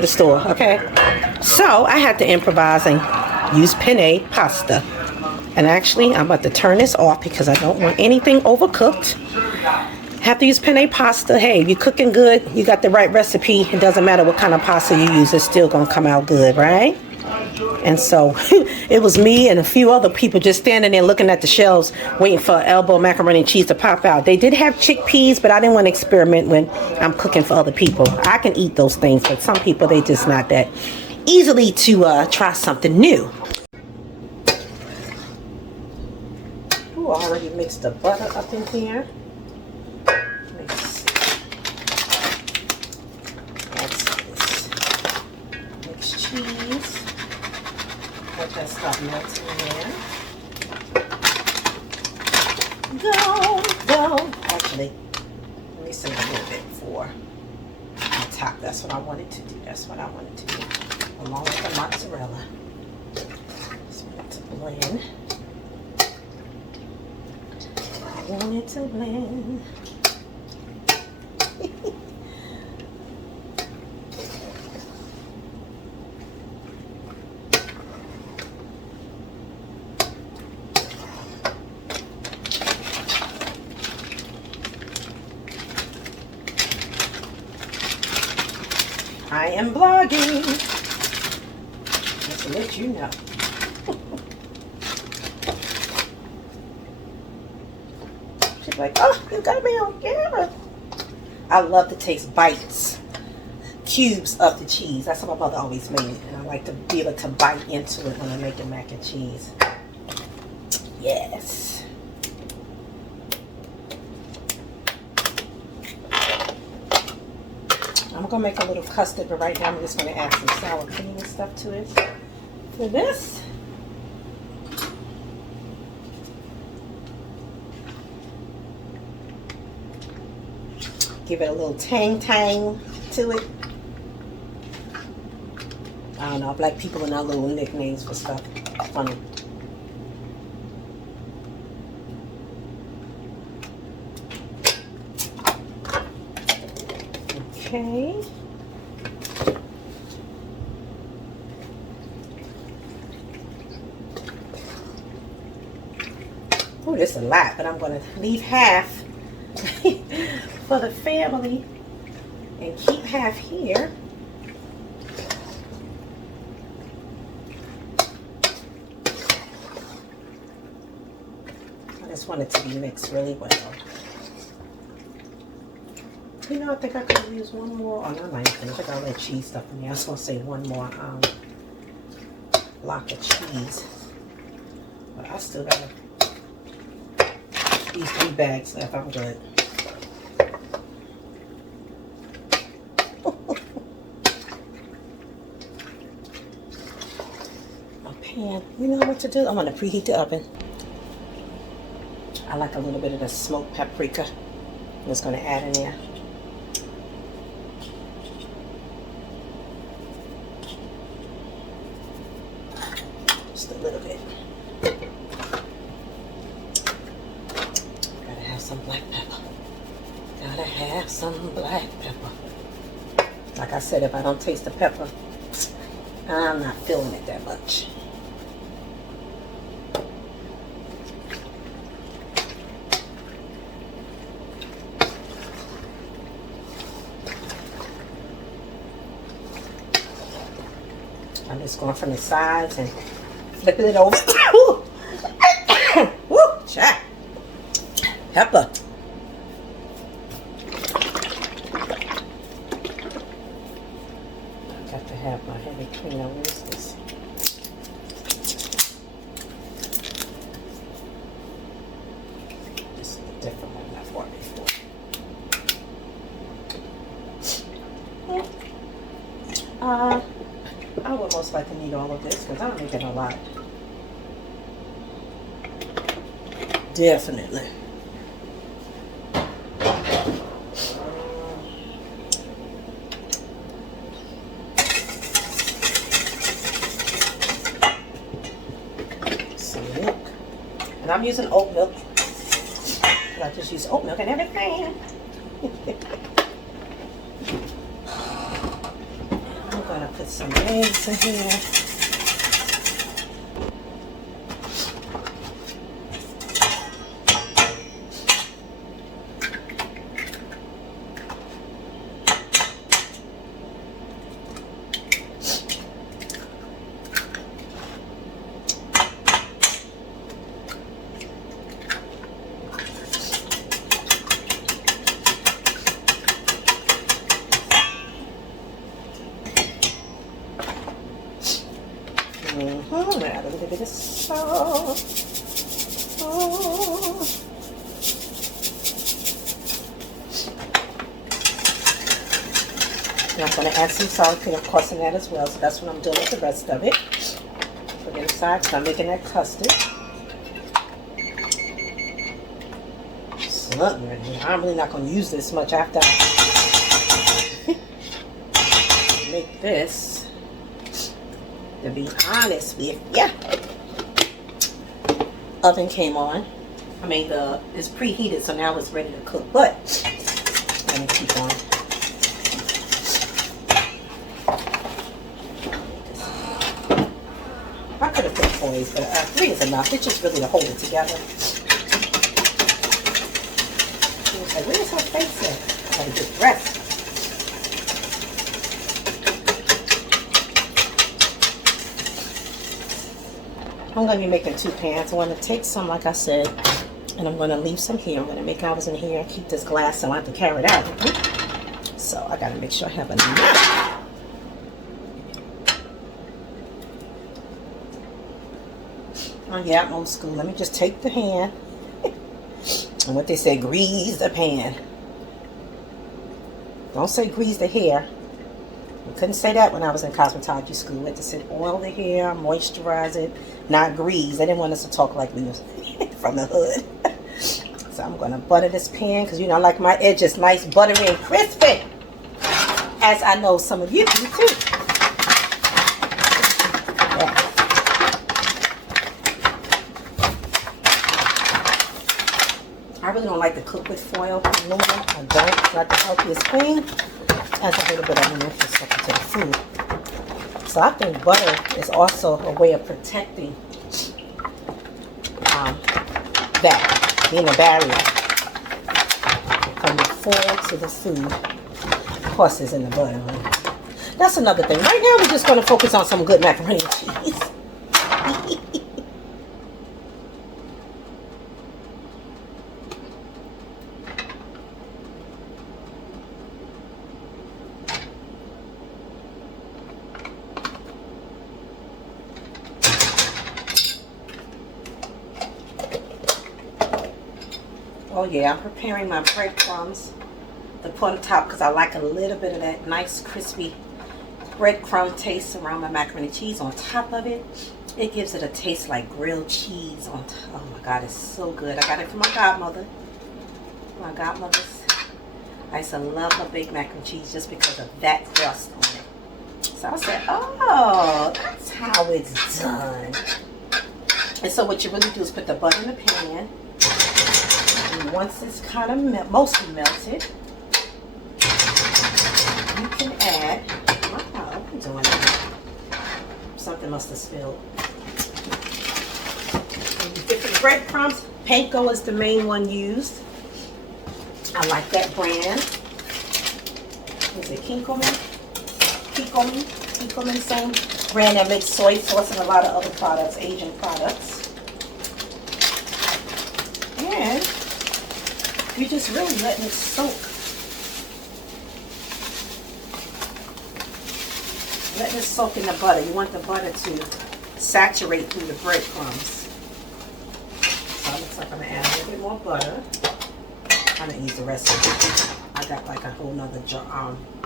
the store, okay? So I had to improvise and use penne pasta. And actually, I'm about to turn this off because I don't want anything overcooked. Have to use penne pasta. Hey, if you're cooking good, you got the right recipe. It doesn't matter what kind of pasta you use, it's still gonna come out good, right? And so it was me and a few other people just standing there looking at the shelves waiting for elbow macaroni and cheese to pop out. They did have chickpeas, but I didn't want to experiment when I'm cooking for other people. I can eat those things, but some people, they just not that easily to try something new. Ooh, I already mixed the butter up in here. Cheese. Let that start melting in there. Go. Actually, let me save a little bit for the top. That's what I wanted to do. That's what I wanted to do. Along with the mozzarella. Just want it to blend. I want it to blend. I am vlogging, just to let you know. She's like, oh, you gotta be on camera. I love to taste bites, cubes of the cheese. That's what my mother always made, and I like to be able to bite into it when I'm making mac and cheese. Yes. I'm gonna make a little custard, but right now I'm just gonna add some sour cream and stuff to it. For this, give it a little tang to it. I don't know, black people and our little nicknames for stuff. Funny. Okay. Oh, this is a lot, but I'm going to leave half for the family and keep half here. I just want it to be mixed really well. You know, I think I could use one more. Oh, not anything. I think I'll let cheese stuff in there. I was going to say one more block of cheese. But I still got these 3 bags left. I'm good. A pan. You know what to do? I'm going to preheat the oven. I like a little bit of the smoked paprika. I'm just going to add in there. Just a little bit. Gotta have some black pepper. Gotta have some black pepper. Like I said, if I don't taste the pepper, I'm not feeling it that much. I'm just going from the sides and flipping it over. Woo, chat. Pepper. I got to have my heavy cleaner. Where's this? This is a different one I've worked before. I would most likely need all of this because I'm making a lot. Definitely. Some milk. And I'm using oat milk. I just use oat milk and everything. I'm going some eggs in here. Add a little bit of salt. And I'm going to add some sour cream, of course, in that as well. So that's what I'm doing with the rest of it. Put it aside because I'm making that custard. I'm really not going to use this much after I make this. To be honest with ya, oven came on. I mean, it's preheated, so now it's ready to cook. But let me keep on. I could have put 4 eggs, but 3 is enough. It's just really to hold it together. Like, where's her face at? I gotta get dressed. I'm going to be making 2 pans. I want to take some, like I said, and I'm going to leave some here. I'm going to make ours in here and keep this glass so I have to carry it out. So I got to make sure I have enough. Oh yeah, I'm old school. Let me just take the pan. And what they say, grease the pan. Don't say grease the hair. I couldn't say that when I was in cosmetology school. We had to say oil the hair, moisturize it, not grease. They didn't want us to talk like we was from the hood. So I'm going to butter this pan because, you know, I like my edges nice, buttery, and crispy. As I know some of you do too. Yeah. I really don't like to cook with foil aluminum. I don't. It's not the healthiest thing. Adds a little bit of nutrition to the food. So I think butter is also a way of protecting that, being a barrier from the foil to the food. Of course, it's in the butter. Right? That's another thing. Right now, we're just going to focus on some good macaroni and cheese. Oh yeah, I'm preparing my breadcrumbs to put on top because I like a little bit of that nice crispy breadcrumb taste around my macaroni and cheese on top of it. It gives it a taste like grilled cheese on top. Oh my God, it's so good. I got it from my godmother. My godmother's. I used to love her baked mac and cheese just because of that crust on it. So I said, oh, that's how it's done. And so what you really do is put the butter in the pan. And once it's kind of mostly melted, you can add, wow, I'm doing it. Something must have spilled. Different breadcrumbs. Panko is the main one used. I like that brand. Is it Kinkoman? Kinkoman, same brand that makes soy sauce and a lot of other products, Asian products. And you're just really letting it soak. Letting it soak in the butter. You want the butter to saturate through the breadcrumbs. So it looks like I'm going to add a little bit more butter. I'm going to use the rest of it. I got like a whole nother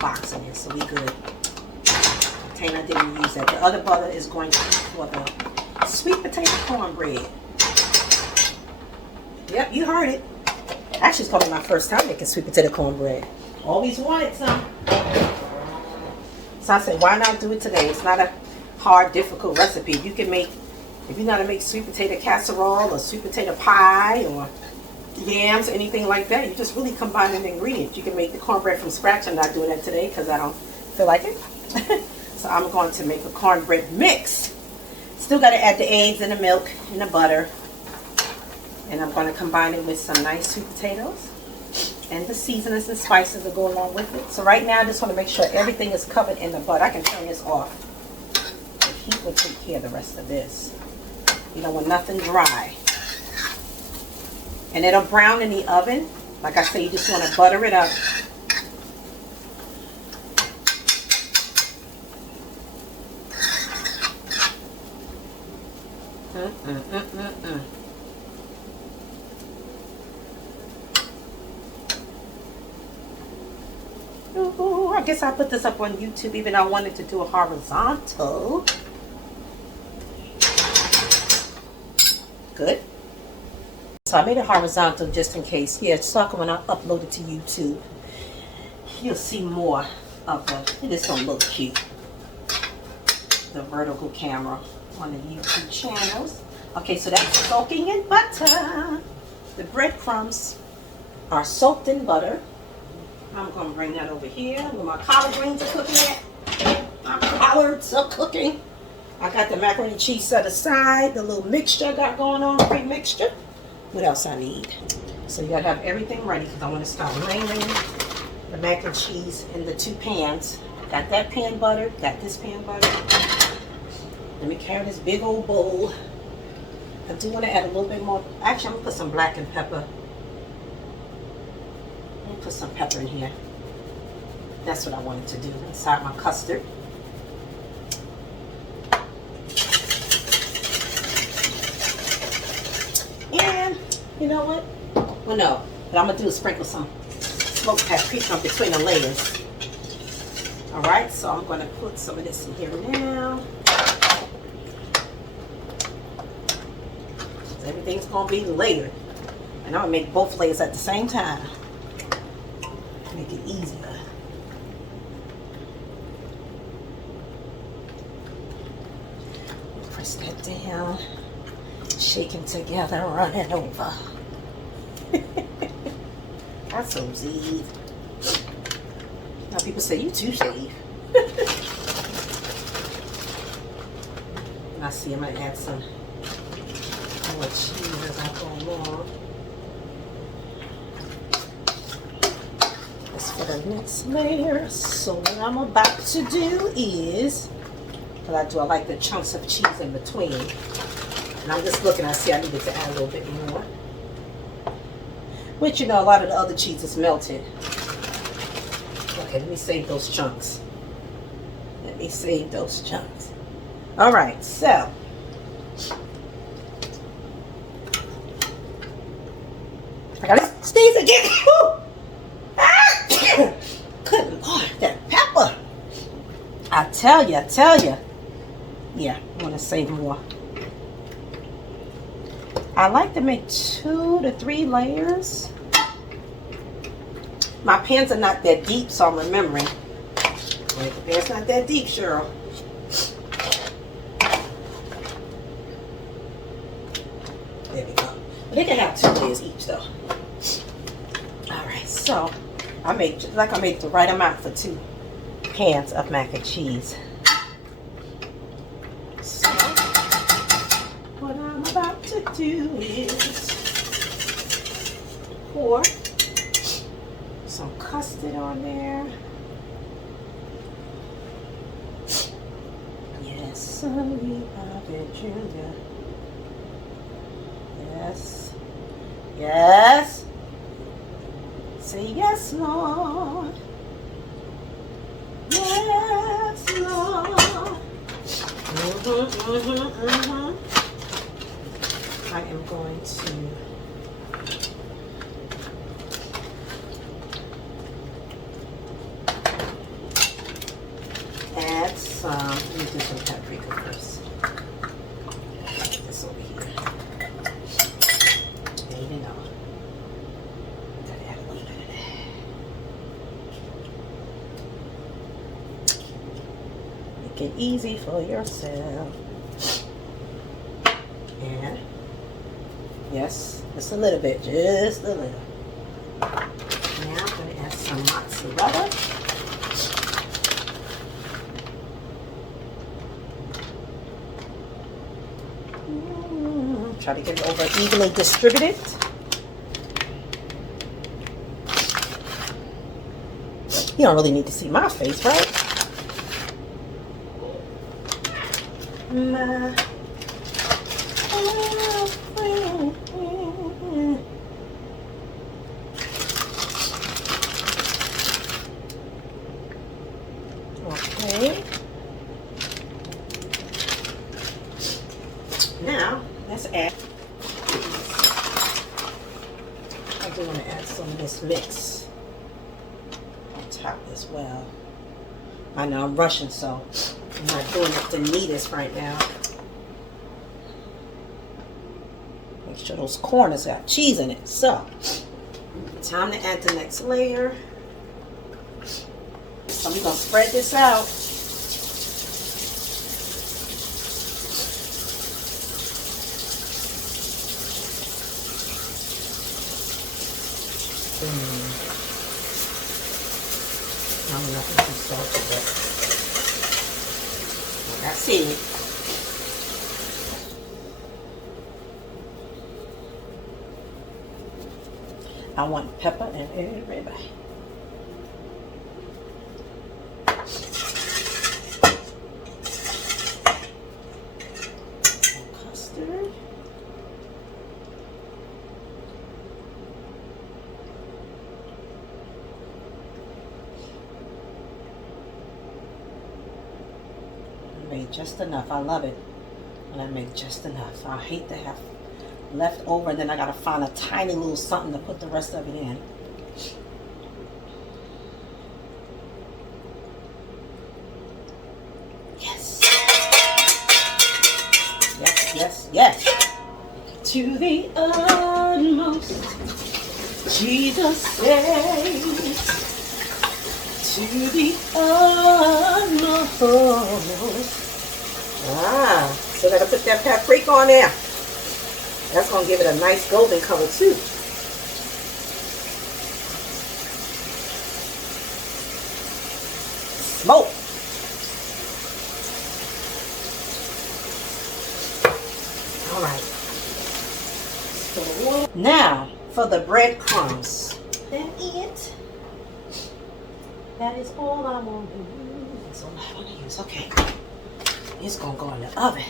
box in here, so we good. Tana didn't use that. The other butter is going to be for the sweet potato cornbread. Yep, you heard it. Actually, it's probably my first time making sweet potato cornbread. Always wanted some. So I said, why not do it today? It's not a hard, difficult recipe. You can make, if you know how to make sweet potato casserole or sweet potato pie or yams, anything like that, you just really combine the ingredients. You can make the cornbread from scratch. I'm not doing that today because I don't feel like it. So I'm going to make a cornbread mix. Still got to add the eggs and the milk and the butter. And I'm going to combine it with some nice sweet potatoes and the seasonings and spices that go along with it. So right now I just want to make sure everything is covered in the butter. I can turn this off. The heat will take care of the rest of this. You don't want nothing dry. And it'll brown in the oven. Like I say, you just want to butter it up. Ooh, I guess I'll put this up on YouTube, even though I wanted to do a horizontal. Good. So I made it horizontal just in case. Yeah, so when I upload it to YouTube, you'll see more of the, it is gonna look cute, the vertical camera on the YouTube channels. Okay, so that's soaking in butter. The breadcrumbs are soaked in butter. I'm gonna bring that over here where my collard greens are cooking at. My collards are cooking. I got the macaroni and cheese set aside, the little mixture I got going on, pre-mixture. What else I need? So you gotta have everything ready because I want to start layering the mac and cheese in the two pans. Got that pan buttered, got this pan buttered. Let me carry this big old bowl. I do want to add a little bit more. Actually, I'm gonna put some black pepper. I'm gonna put some pepper in here. That's what I wanted to do inside my custard. And you know what? Well, no. What I'm gonna do is sprinkle some smoked paprika between the layers. All right. So I'm gonna put some of this in here now. Everything's gonna be layered, and I'm gonna make both layers at the same time. Make it easier. Press that down, shaking together, running over. That's so easy. Now people say you too shave. And I see I might add some more cheese as I go along. That's for the next layer. So what I'm about to do is, I like the chunks of cheese in between. And I'm just looking, I see I needed to add a little bit more. Which, you know, a lot of the other cheese is melted. Okay, let me save those chunks. Let me save those chunks. All right, so I gotta sneeze again. Ah! Good Lord, that pepper. I tell you. Yeah, I want to save more. I like to make 2 to 3 layers. My pans are not that deep, so I'm remembering. Wait, the pan's not that deep, Cheryl. There we go. They can have 2 layers each, though. All right, so I made the right amount for 2 pans of mac and cheese. So what I'm about to do is pour some custard on there. Yes, Sonny Bobby Jr. Yes. Yes. Say yes, Lord. Yes, Lord. I am going to add some, let me do some paprika first. Put this over here. There you go. Gotta add a little bit of that. Make it easy for yourself. And yes, just a little bit, just a little. Now I'm going to add some mozzarella. Try to get it over evenly distributed. You don't really need to see my face, right? Okay. Now, let's add. I do want to add some of this mix on top as well. I know I'm rushing, so I'm not doing it the neatest right now. Make sure those corners got cheese in it. So, time to add the next layer. So we're going to spread this out. I'm nothing too salty, but that's it. I want pepper and everybody. Custard. Made just enough. I love it when I make just enough. I hate to have left over and then I gotta find a tiny little something to put the rest of it in. Yes. Yes, yes, yes. To the utmost, Jesus saves. To the utmost. So I gotta put that paprika on there. That's gonna give it a nice golden color too. Smoke. All right. Now for the breadcrumbs. That's it. That is all I want to use. That's all I want to use. Okay. It's going to go in the oven.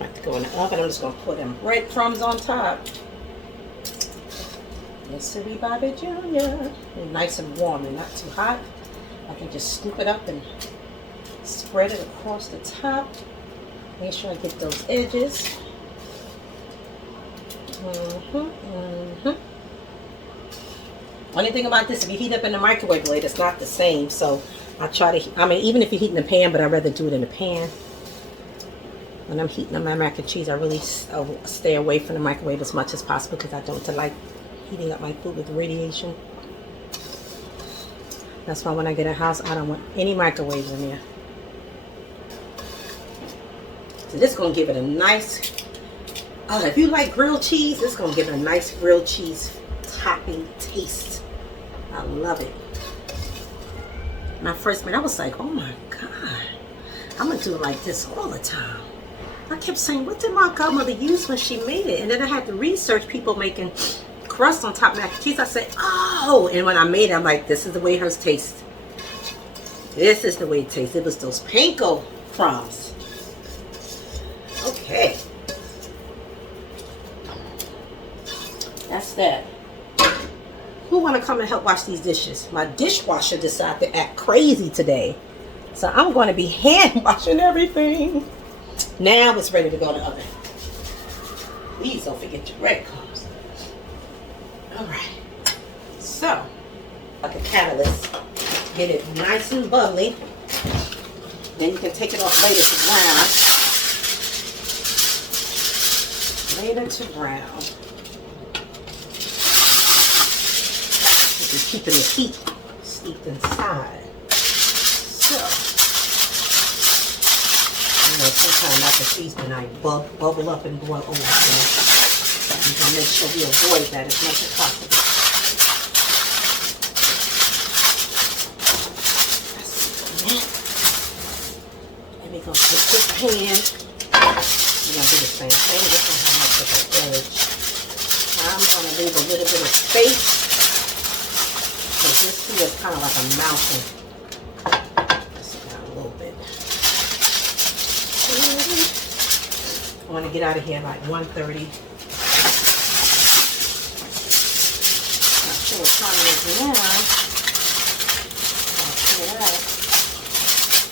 I have to go in the oven. I'm just going to put them breadcrumbs on top. Yes, sirree, Bobby Jr. And nice and warm and not too hot. I can just scoop it up and spread it across the top. Make sure I get those edges. Only thing about this, if you heat up in the microwave blade, it's not the same. So I try to, I mean, even if you heat in the pan, but I'd rather do it in the pan. When I'm heating up my mac and cheese, I really stay away from the microwave as much as possible because I don't like heating up my food with radiation. That's why when I get a house, I don't want any microwaves in there. So this is going to give it a nice, if you like grilled cheese, this is going to give it a nice grilled cheese topping taste. I love it. When I first made it, I was like, oh my God, I'm going to do it like this all the time. I kept saying, what did my godmother use when she made it? And then I had to research people making crust on top of mac and cheese. I said, oh, and when I made it, I'm like, this is the way hers tastes. This is the way it tastes. It was those panko crumbs. Okay. That's that. Who want to come and help wash these dishes? My dishwasher decided to act crazy today. So I'm going to be hand washing everything. Now it's ready to go in the oven. Please don't forget your breadcrumbs. Alright. So, like a catalyst, get it nice and bubbly. Then you can take it off later to brown. Later to brown. You're keeping the heat steeped inside. So, you know, sometimes mac and cheese when I bubble up and boil over. So I'm going to make sure we avoid that as much as possible. And we're going to take this pan. We're going to do the same thing. This one has much of an edge. I'm going to leave a little bit of space because this here is kind of like a mountain. Let's go down a little bit. I want to get out of here like 1:30. Not sure what time it is now. I'll clear it out.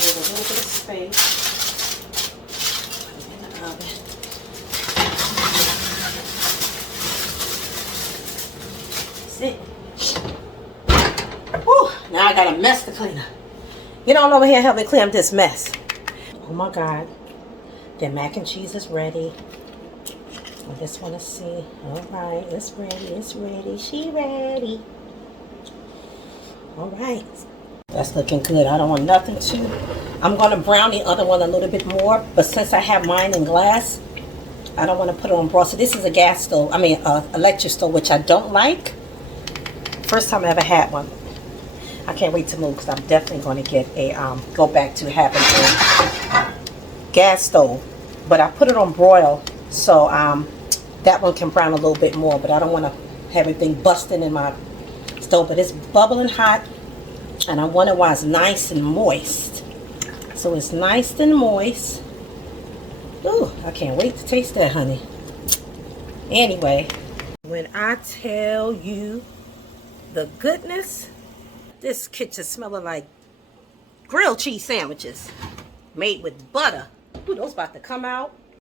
Leave a little bit of space. Put it in the oven. That's it. Whew, now I got a mess to clean up. Get on over here and help me clean up this mess. Oh my God. The mac and cheese is ready. I just want to see. All right, it's ready. It's ready. She ready. All right. That's looking good. I don't want nothing to. I'm going to brown the other one a little bit more. But since I have mine in glass, I don't want to put it on broad. So this is a gas stove. I mean, electric stove, which I don't like. First time I ever had one. I can't wait to move because I'm definitely going to get a, go back to having a gas stove. But I put it on broil, so that one can brown a little bit more. But I don't want to have everything busting in my stove. But it's bubbling hot, and I want it while it's nice and moist. So it's nice and moist. Ooh, I can't wait to taste that, honey. Anyway, when I tell you the goodness, this kitchen smelling like grilled cheese sandwiches made with butter. Ooh, those about to come out.